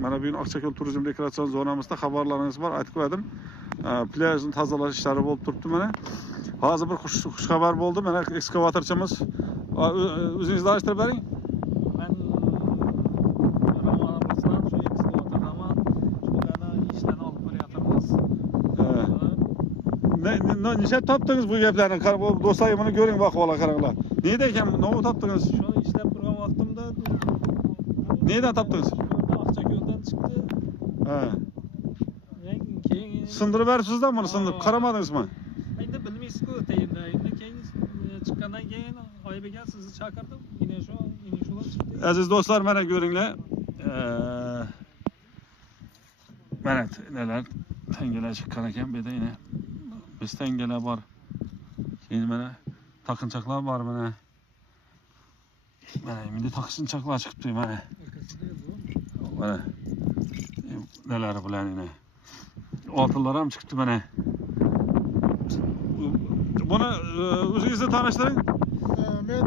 Mana bugün Akçako'l turizm rekreatsion zonamizda xabarlarınız var. Aytib qo'ydim. Plyajni tozalash ishlari bo'lib turibdi mana. Hozir bir xush xabar bo'ldi. Mana ekskavatorchimiz. O'zingizni tanishtirib bering. Ben Romanımızdan şu ekskavatordan ama şunlardan işten alıp koyatırmız. Necha topdingiz bu gaplarni? Do'stlar buni ko'ring, vaqola qaranglar. Neydi ekan? Nima topdingiz? Şunu işlep durgan vaqtimda Neyden topdingiz? Akçako'ldan çıktı. Keyin Sındırıp bersizda buni sındırıp qaramadingizmi? endi bilmaysiz-ku tayinda. Endi keyin chiqqandan keyin Oybek aka sizni chaqirdim. Yine shular chiqdi. Aziz do'stlar, mana ko'ringlar. Mana nelar tangalar chiqqan ekan bu yerda yine. Biz tangalar bor. Keyin mana taqinchoqlar bor mana. Mana endi taqinchoqlar chiqibdi mana. Mana nelar bilan yine. Oltinlar ham chiqibdi mana. Buni o'zingizni tanishtiring. Men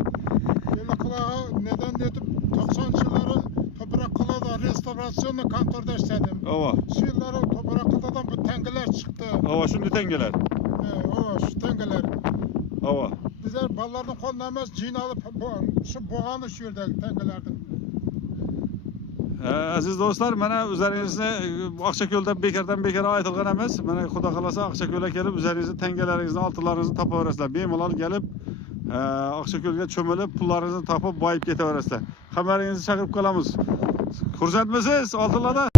Yelaqalağa neden dedim 90'ları Toprak Kıla'da restorasyon kontorda işledim. Ova. Şu yılları Toprak Kıla'dan bu tengeler çıktı. Ova şimdi tengeler. Şu tengeler. Ova. Bizler ballardan konulmaz cin alıp şu boğanı şuradaki tengelerden. Aziz do'stlar, mana o'zlaringizni Akçako'lda bekardan bekara aytilgan emas. Mana Xudo xolasa Akçako'lga kelib, o'zlaringizni tangalaringizni, oltinlaringizni topaverasizlar. Bemalol kelib, Akçako'lga cho'milib, pullaringizni topib, boyib ketaverasizlar. Xabaringizni chaqirib qolamiz. Xursandmisiz oltinlarda?